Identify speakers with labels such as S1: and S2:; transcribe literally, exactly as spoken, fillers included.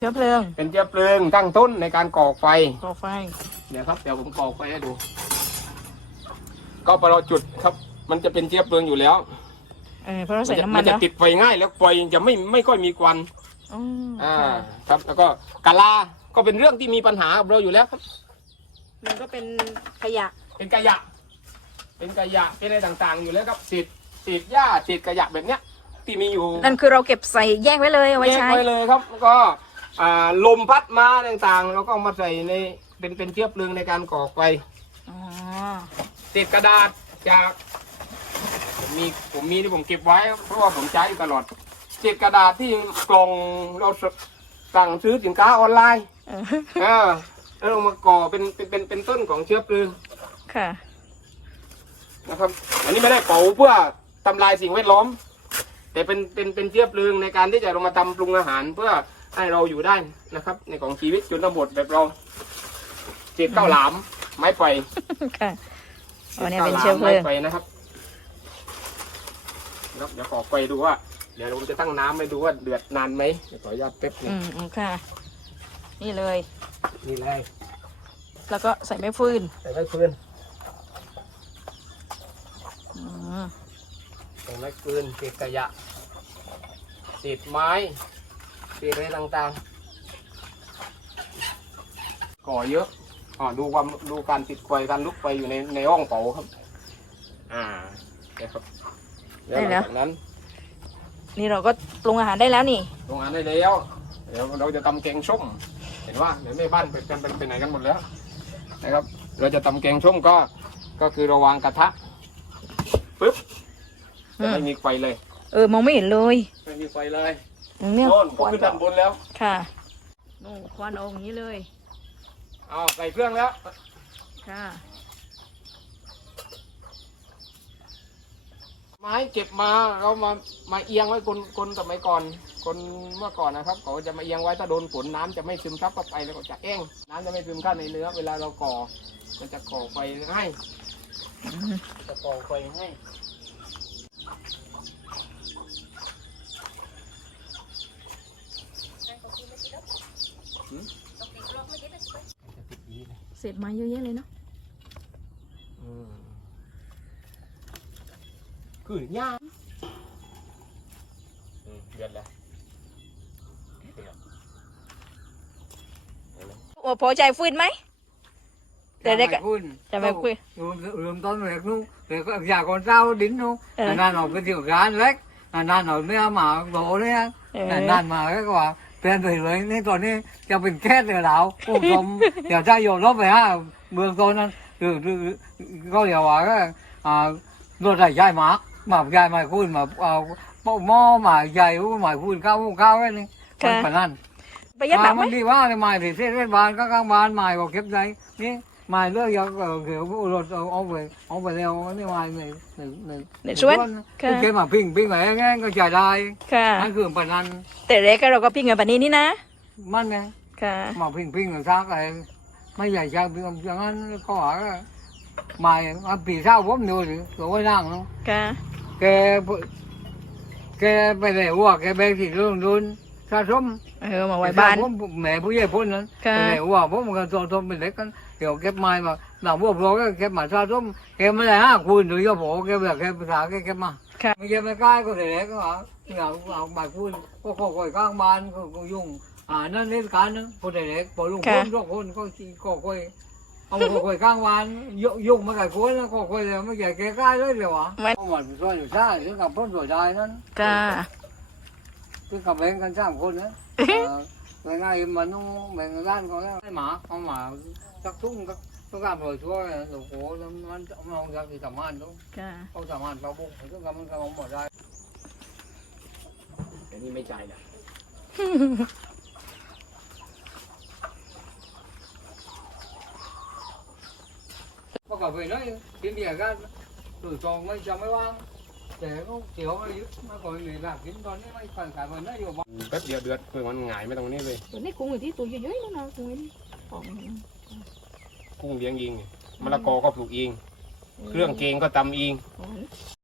S1: เชื้อเพลิง
S2: เป็นเชื้อเพลิงตั้งต้นในการก่อไฟ
S1: ก่อไฟ
S2: เดี๋ยวครับเดี๋ยวผมก่อไฟให้ดูก็พอเราจุดครับมันจะเป็นเชื้อเพลิงอยู่แล้ว
S1: เออเพราะเราใส่น้ำมัน
S2: มันจะติดไฟง่ายแล้วไฟจะไม่ไม่ค่อยมีควันอ่าครับแล้วก็กะลาก็เป็นเรื่องที่มีปัญหากับเราอยู่แล้วครับ
S1: มันก็เป็นขยะ
S2: เป็นขยะเป็นขยะเป็นอะไรต่างๆอยู่แล้วครับเศษเศษหญ้าเศษขยะแบบเนี้ยที่มีอยู่
S1: นั่นคือเราเก็บใส่แยกไว้เลยเอาไว้ใช้
S2: แยกไว้เลยครับแล้วก็ลมพัดมาต่างๆเราก็มาใส่ในเป็นเป็นเชื้อเพลิงในการก่อไฟเศษกระดาษจากผมมีผมมีที่ผมเก็บไว้เพราะว่าผมใช้ตลอดเศษกระดาษที่กล่องเราสั่งซื้อสินค้าออนไลน์เออแล้วเรามาก่อเป็นเป็นเป็นเป็นต้นของเชื้อเพลิง
S1: ค่ะ
S2: นะครับอันนี้ไม่ได้เผาเพื่อทำลายสิ่งแวดล้อมแต่เป็นเป็นเป็นเชื้อเพลิงในการที่จะเรามาทำปรุงอาหารเพื่อให้เราอยู่ได้นะครับในของชีวิตชนบทแบบเราเศษข้าวหลามไม้ไผ่
S1: ค่ะอันนี้เป็นเชื้อเพลิง
S2: ไม้ไผ่นะครับแล้วเดี๋ยวขอไฟดูว่าเดี๋ยวผมจะตั้งน้ำให้ดูว่าเดือดนานไหมเดี๋ยวขออนุญาตแป๊บนึง
S1: อืมค่ะนี่เลย
S2: นี่เลย
S1: แล้วก็ใส่ไม้ฟืน
S2: ใส่ไม้ฟืนใส่ไม้ฟืนเศษขยะเศษไม้เศษอะไรต่างๆก่อเยอะอ๋อดูความดูการติดไฟการลุกไฟอยู่ในในห้องเผาครับอ่าเนี่ยครับแล้วหลังจากนั้น
S1: นี่เราก็ปรุงอาหารได้แล้วนี่
S2: ปรุงอาหารได้แล้วเดี๋ยวเราจะทำแกงส้มเห็นว่าเดี๋ยวแม่บ้านไปกันไปไหนกันหมดแล้วนะครับเราจะทำแกงส้มก็ก็คือเราวางกระทะปึ๊บจะไม่มีไฟเลย
S1: เออมองไม่เห็นเลย
S2: ไม่มีไฟเลย
S1: เนี่ย
S2: โน่นก็ขึ้นด้านบนแล้ว
S1: ค่ะโน่ควันออกอย่างนี้เลย
S2: เอาใส่เครื่องแล้ว
S1: ค่ะ
S2: ไม้เก็บมาเรามามาเอียงไว้คนคนสมัยก่อนคนเมื่อก่อนนะครับเขาจะมาเอียงไว้ถ้าโดนฝนน้ำจะไม่ซึมซับเข้าไปแล้วก็จะแห้งน้ำจะไม่ซึมเข้าในเนื้อเวลาเราก่อมันจะก่อไฟให้จะก่อไฟให้
S1: เศษไม้เยอะแยะเลยเนาะ
S2: คือย่างเดือดแล้ว
S1: โอ้พอใจฟื้นไหมแต่เด็กจะไม่ฟื้น
S3: รวมต้นเล็กนู้นเด็กก็อยากคนเจ้าดิ้นนู้นนานๆเราไปเที่ยวร้านเล็กนานๆเราไม่เอามาโดเนี่ยนานๆมาก็ว่าเปลี่ยนไปเลยนี่ตอนนี้จะเป็นแค่เดียวแล้วผู้ชมอยากจะโยนรถไปฮะเมืองต้นนั้นคือก็เดี๋ยวว่าก็อ่ารถใหญ่ใหญ่มากมาใหญ่มาคุณมาเอาหม้อมาใหญ่มาคุณข้าวข้าวไว้นี่คนปนั้น
S1: ประหยัดแบบ
S3: มันดีว่าในไม้ที่เส้นบ้านก็ข้างบ้านไม้ก็เก็บใจนี่ไม้เลือกยังเกี่ยวกับรถเอาไปเอาไปแล้วนี่ไม้หนึ่งหนึ่งหนึ่ง
S1: ในช่วย
S3: เก็บมาพิงพิงไว้แง่ก็จ่ายได้
S1: ค่ะ
S3: นั่นคือปนัน
S1: แต่เล็กเราก็พิงเงินปนนี้นี่นะ
S3: มันไง
S1: ค่ะ
S3: มาพิงพิงหรือซักอะไรไม่ใหญ่จังอย่างนั้นก็หาไม้ปีเช้าผมดูสิตัวไว้นั่งเนาะ
S1: ค่ะ
S3: แกแกไปไหนวะแกไปที่รุ่นรุ่นสะสม
S1: เออมาไว้บ้าน
S3: ผมแม่ผู้ใหญ่พ้นนั้นไปไหนวะผมก็ตัวตัวเป็นเล็กกันเดี๋ยวเก็บไม้มาหลังพวกเราก็เก็บมาสะสมแกไม่ได้ห้าคูณหรือย่อผมแกแบบแกภาษาแกเก็บมาไม่เก็บไม่กล้าก็เด็กก็หาอย่างเอาใบคูณก็คอยข้างบ้านก็ยุ่งอ่านั่นเล่นการนึงพอเด็กพอลุงคนทุกคนก็ก็คอยเอาคอยข้างบ้านยุ่งมาไก่คนแล้วก็คอยเลยไม่ใหญ่แกกล้าเลยเลยวะเอาหมดส่วนอยู่ใช่ถึงกับพ้นตัวได้นั้น
S1: ค่ะ
S3: ถึงกับแบ่งกันสามคนนะง่ายๆมันต้องแบ่งกันด้านก็แล้วให้หมาเอาหมาสักทุ่งก็ต้องการปล่อยชั่วหนูโหแล้วมันมองจากที่สามารถต้องเขาสามารถเราบุกถึงกับมันก็มองหมดได้
S2: แต่นี่ไม่ใจนะ
S3: ก็กลับไปเลยกินเบียร์กันหรือจองไม่จองไม่ว่างแต่ก็เจียวไม่ยึดมาก่อนเลยแบบกินตอนนี้ไม่ผ่านการมันได้อยู่บ้าง
S2: แป๊บเดียวเดือดเพื่อมันหงายไม่ตรงนี้เลย
S1: ตัวนี้กุ้งอยู่ที่ตัวเยอะๆนั่นนะกุ้งนี่
S2: กุ้งเลี้ยงเองมะละกอก็ปลูกเองเครื่องเกงก็ตำเอง